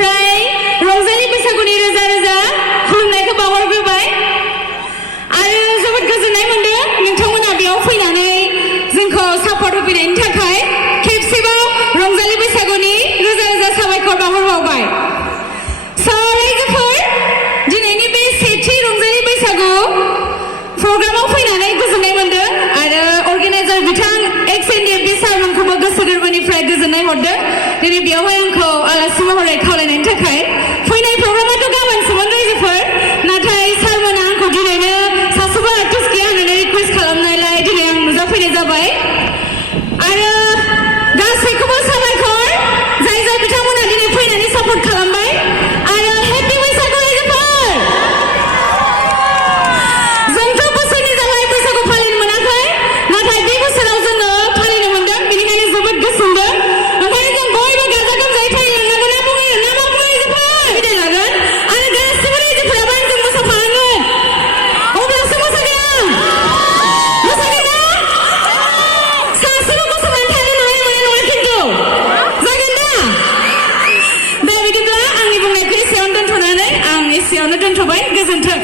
गोरबोनिफ्राय रंजालि बैसागुनि रोजा रोजा खुलुमनायखौ बावहरग्रोबाय आरो जोबोद गोजोननाय मोनदों नोंथांमोना बेयाव फैनानै जोंखौ सापर्ट होफैनायनि थाखाय खेबसेबाव रंजालि बैसागुनि रोजा रोजा साबायखर बावहरबावबाय रायजोफोर दिनैनि बे सेथि रंजालि बैसागु प्रग्रामाव फैनानै गोजोननाय मोनदों आरो अर्गेनाइजार बिथां एक्स.एन.डि.एफ.बि सारमोनखौबो गोसो गोरबोनिफ्राय गोजोननाय हरदों दिनै बेयावहाय आंखौ आलासि महरै खावलायनायनि थाखाय फैनाय प्रग्रामाथ' गाबोनसोमोन रायजोफोर नाथाय सारमोना आंखौ दिनैनो सासेबो आर्टिस्ट गैया होननानै रिकुवेस्ट खालामनायलाय दिनै आं नुजाफैनाय जाबाय आरो गासैखौबो साबायखर जाय जाय बिथांमोना दिनै फैनानै सापर्ट खालामबाय आरो हेपि बैसागु रायजोफोर जोंथ' बोसोरनि जाबाय बैसागु फालिनो मोनाखै नाथाय बे बोसोराव जोङो फालिनो मोनदों बेनिखायनो जोबोद गोसो मोनदों ओंखायनो जों बयबो गाजा गोमजायै फालिलांनांगोन ना बुङो ना मा बुङो रायजोफोर बिदाय लागोन आरो गासिबो रायजोफोराबो आंजों मोसाफानांगोन अब्लासो मोसागोन आं मोसागोन ना सासेबो मोसानानै थानो नुनाय मोननाय नङा खिन्थु जागोन ना दे बिदिब्ला आंनि बुंनायखौ एसेयावनो दोनथ'नानै आं एसेयावनो दोनथ'बाय गोजोन्थों